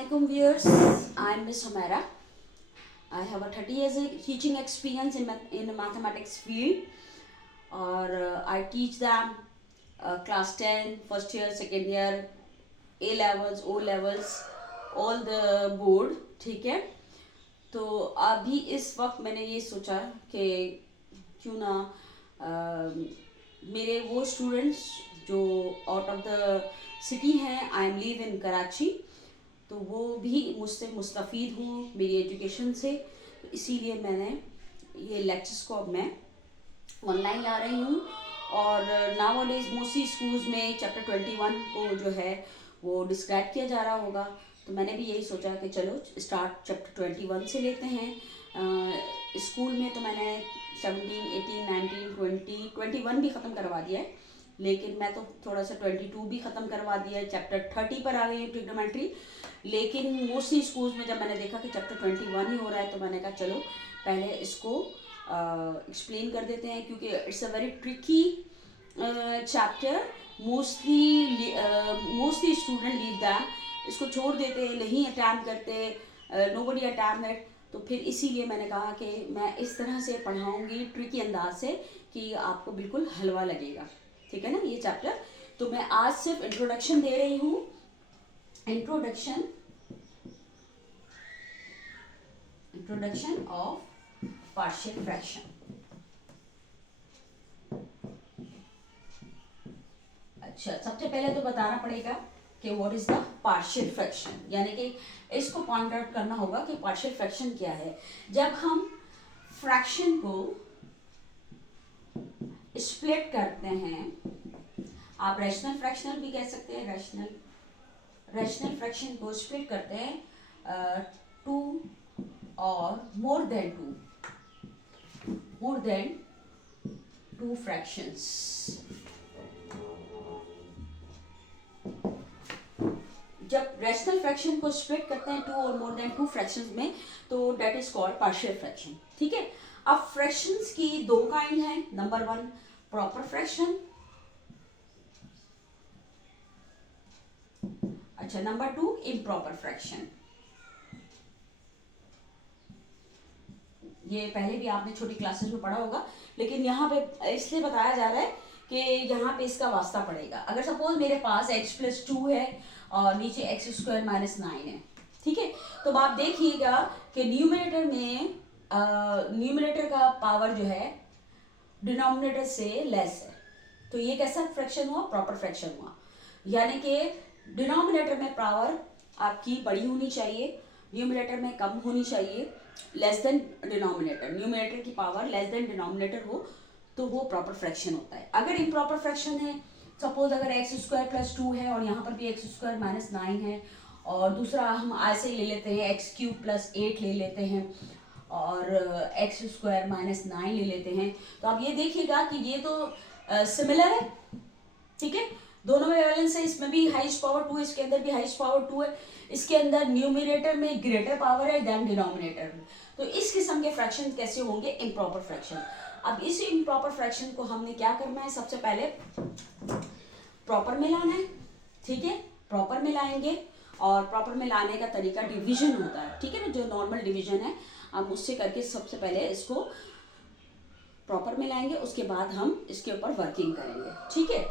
Assalamualaikum viewers. I am Miss Humaira. I have a 30 years teaching experience in the mathematics field, or I teach them class 10, first year, second year, A levels, O levels, all the board. ठीक है, तो अभी इस वक्त मैंने ये सोचा कि क्यों ना मेरे वो स्टूडेंट्स जो आउट ऑफ द सिटी हैं, I am live in Karachi, तो वो भी मुझसे मुस्तफ़ीद हूँ मेरी एजुकेशन से, तो इसीलिए मैंने ये लेक्चर्स को अब मैं ऑनलाइन ला रही हूँ। और नाउअडेज मोस्टली स्कूल्स में चैप्टर 21 को जो है वो डिस्क्राइब किया जा रहा होगा, तो मैंने भी यही सोचा कि चलो स्टार्ट चैप्टर 21 से लेते हैं। स्कूल में तो मैंने 17, 18, 19, 20, 21 भी ख़त्म करवा दिया है, लेकिन मैं तो थोड़ा सा 22 भी ख़त्म करवा दिया है। चैप्टर 30 पर आ गई है ट्रिग्नोमेट्री, लेकिन मोस्टली स्कूल्स में जब मैंने देखा कि चैप्टर 21 ही हो रहा है, तो मैंने कहा चलो पहले इसको एक्सप्लेन कर देते हैं, क्योंकि it's a very tricky chapter. Mostly student leave that, इसको छोड़ देते हैं, नहीं अटैम्प्ट करते, नोबडी अटैम्प्ट इट। तो फिर इसीलिए मैंने कहा कि मैं इस तरह से पढ़ाऊँगी ट्रिकी अंदाज से कि आपको बिल्कुल हलवा लगेगा, ठीक है ना ये चैप्टर। तो मैं आज सिर्फ इंट्रोडक्शन दे रही हूँ, इंट्रोडक्शन ऑफ पार्शियल फ्रैक्शन। अच्छा, सबसे पहले तो बताना पड़ेगा कि what is the partial fraction, यानी कि इसको पॉइंट आउट करना होगा कि पार्शियल फ्रैक्शन क्या है। जब हम फ्रैक्शन को स्प्लिट करते हैं, आप रैशनल फ्रैक्शनल भी कह सकते हैं, रैशनल फ्रैक्शन को स्प्लिट करते हैं 2 और मोर देन 2 फ्रैक्शंस। जब रैशनल फ्रैक्शन को स्प्लिट करते हैं 2 और मोर देन 2 फ्रैक्शंस में, तो that is called partial fraction, ठीक है। अब फ्रैक्शंस की 2 काइंड हैं। नंबर 1 प्रॉपर फ्रैक्शन, अच्छा, नंबर 2 इम्प्रॉपर फ्रैक्शन। ये पहले भी आपने छोटी क्लासेस में पढ़ा होगा, लेकिन यहाँ पे इसलिए बताया जा रहा है कि यहाँ पे इसका वास्ता पड़ेगा। अगर सपोज मेरे पास x + 2 है और नीचे x² - 9 है, ठीक है, तो आप देखिएगा कि न्यूमरेटर का पावर जो है डिनोमिनेटर से लेस है, तो ये कैसा फ्रैक्शन हुआ? प्रॉपर फ्रैक्शन हुआ। यानी कि डिनोमिनेटर में पावर आपकी बड़ी होनी चाहिए, न्यूमरेटर में कम होनी चाहिए, लेस देन डिनोमिनेटर। न्यूमरेटर की पावर लेस देन डिनोमिनेटर हो तो वो प्रॉपर फ्रैक्शन होता है। अगर इम्प्रॉपर फ्रैक्शन है, सपोज अगर x² + 2 है और यहाँ पर भी x² - 9 है, और दूसरा हम ऐसे ही ले लेते हैं x³ + 8 ले लेते हैं, और x² - 9 ले लेते हैं, तो आप ये देखिएगा कि ये तो सिमिलर है, ठीक है, दोनों में बैलेंस है। इसमें भी हाईएस्ट पावर 2 है, इसके अंदर भी हाईएस्ट पावर 2 है, इसके अंदर न्यूमरेटर में ग्रेटर पावर है देन डिनोमिनेटर। तो इस किस्म के फ्रैक्शन कैसे होंगे? Improper fraction. अब इस इम्प्रॉपर फ्रैक्शन को हमने क्या करना है? सबसे पहले प्रॉपर में लाना है, ठीक है, प्रॉपर में लाएंगे, और प्रॉपर में लाने का तरीका डिवीजन होता है, ठीक है ना, जो नॉर्मल डिवीजन है हम उससे करके सबसे पहले इसको प्रॉपर में लाएंगे, उसके बाद हम इसके ऊपर वर्किंग करेंगे, ठीक है।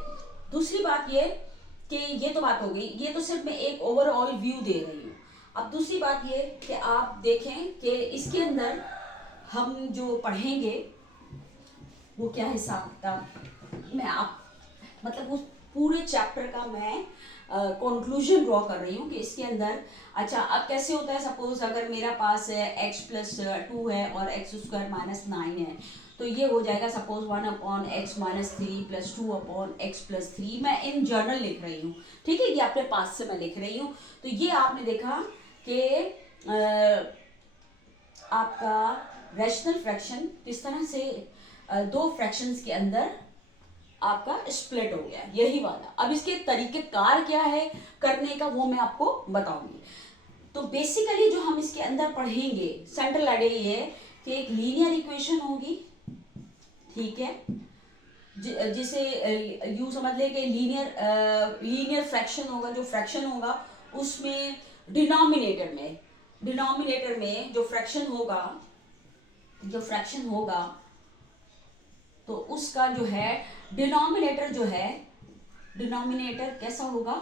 दूसरी बात ये कि ये तो बात हो गई, ये तो सिर्फ मैं एक ओवरऑल व्यू दे रही हूँ। अब दूसरी बात ये कि आप देखें कि इसके अंदर हम जो पढ़ेंगे वो क्या हिसाब किताब, मैं आप मतलब उस पूरे चैप्टर का मैं कंक्लूजन ड्रॉ कर रही हूँ कि इसके अंदर, अच्छा अब कैसे होता है, सपोज अगर मेरा पास x + 2 है और x² - 9 है, तो ये हो जाएगा सपोज 1/x - 3 + 2/x + 3। मैं इन जर्नल लिख रही हूँ, ठीक है, ये अपने पास से मैं लिख रही हूँ। तो ये आपने देखा कि आपका रैशनल फ्रैक्शन किस तरह से 2 फ्रैक्शंस के अंदर आपका स्प्लिट हो गया, यही वाला। अब इसके तरीके कार क्या है करने का, वो मैं आपको बताऊंगी। तो बेसिकली जो हम इसके अंदर पढ़ेंगे, सेंट्रल आइडिया ये है कि एक लीनियर इक्वेशन होगी, ठीक है, जिसे यूं समझ ले कि लीनियर फ्रैक्शन होगा। जो फ्रैक्शन होगा उसमें डिनोमिनेटर में जो फ्रैक्शन होगा तो उसका जो है डिनोमिनेटर कैसा होगा,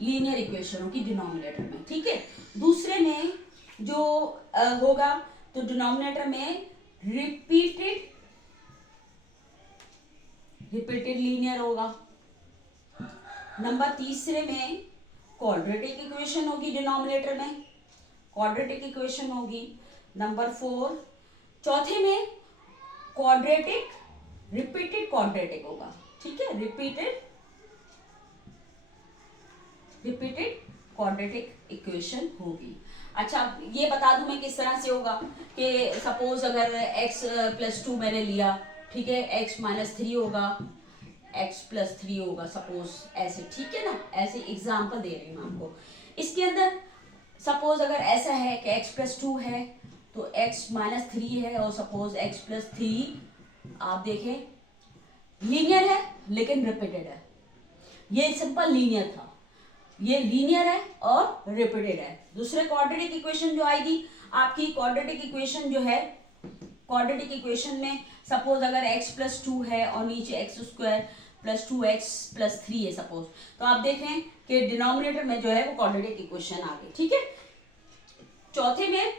लीनियर इक्वेशन होगी डिनोमिनेटर में, ठीक है। दूसरे में जो होगा तो डिनोमिनेटर में रिपीटेड लीनियर होगा। नंबर तीसरे में क्वाड्रेटिक इक्वेशन होगी, डिनोमिनेटर में क्वाड्रेटिक इक्वेशन होगी। नंबर 4 चौथे में रिपीटेड क्वाड्रेटिक होगा, ठीक है, रिपीटेड क्वाड्रेटिक इक्वेशन होगी। अच्छा, ये बता दूं मैं किस तरह से होगा कि सपोज अगर x + 2 मैंने लिया, ठीक है, x - 3 होगा, x + 3 होगा सपोज, ऐसे, ठीक है ना, ऐसे एग्जांपल दे रही हूँ आपको। इसके अंदर सपोज अगर ऐसा है कि x + 2 है तो x - 3 है, और सपोज x + 3 आप देखें लीनियर है लेकिन रिपीटेड है। ये सिंपल लीनियर था, ये लीनियर है और रिपीटेड है। दूसरे क्वाड्रेटिक इक्वेशन जो आएगी आपकी, क्वाड्रेटिक इक्वेशन में सपोज अगर x + 2 है और नीचे x² + 2x + 3 है सपोज, तो आप देख रहे हैं कि डिनोमिनेटर में जो है वो क्वाड्रेटिक इक्वेशन आ गई, ठीक है। चौथे में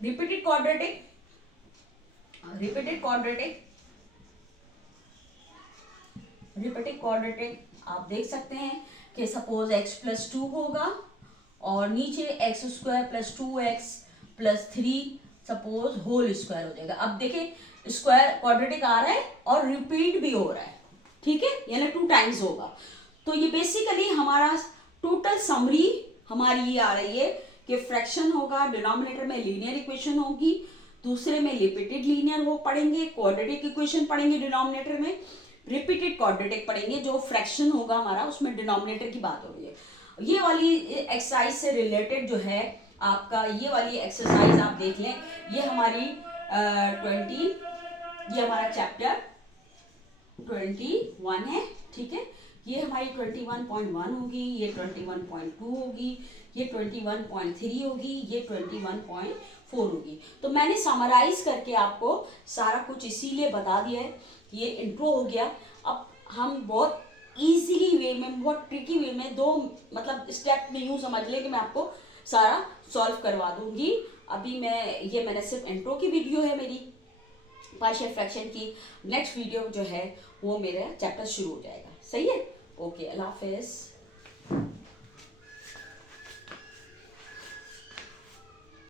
रिपीटेड क्वाड्रेटिक आप देख सकते हैं कि सपोज x + 2 होगा और नीचे x² + 2x + 3 suppose whole square हो जाएगा। अब देखें स्क्वायर क्वाड्रेटिक आ रहा है और रिपीट भी हो रहा है, ठीक है, यानी 2 टाइम्स होगा। तो ये बेसिकली हमारा टोटल समरी हमारी ये आ रही है कि फ्रैक्शन होगा, डिनोमिनेटर में लीनियर इक्वेशन होगी, दूसरे में रिपीटेड लीनियर वो पढ़ेंगे, क्वाड्रेटिक इक्वेशन पढ़ेंगे डिनोमिनेटर में, रिपीटेड क्वाड्रेटिक पढ़ेंगे, जो फ्रैक्शन होगा हमारा उसमें डिनोमिनेटर की बात हो रही है। ये वाली एक्सरसाइज से रिलेटेड जो है आपका, ये वाली एक्सरसाइज आप देख लें, ये हमारी ये हमारा चैप्टर 21 है, ठीक है। ये हमारी 21.1 होगी, ये 21.2 होगी, ये 21.3 होगी, ये 21.4 होगी। तो मैंने समराइज करके आपको सारा कुछ इसीलिए बता दिया है, ये इंट्रो हो गया। अब हम बहुत इजीली वे में, बहुत ट्रिकी वे में, 2 मतलब स्टेप में यूँ समझ ले कि मैं आपको सारा सॉल्व करवा दूंगी। अभी मैंने सिर्फ इंट्रो की वीडियो है मेरी पार्शियल फ्रैक्शन की, नेक्स्ट वीडियो जो है वो मेरा चैप्टर शुरू हो जाएगा, सही है। ओके, अल्लाह हाफिज़।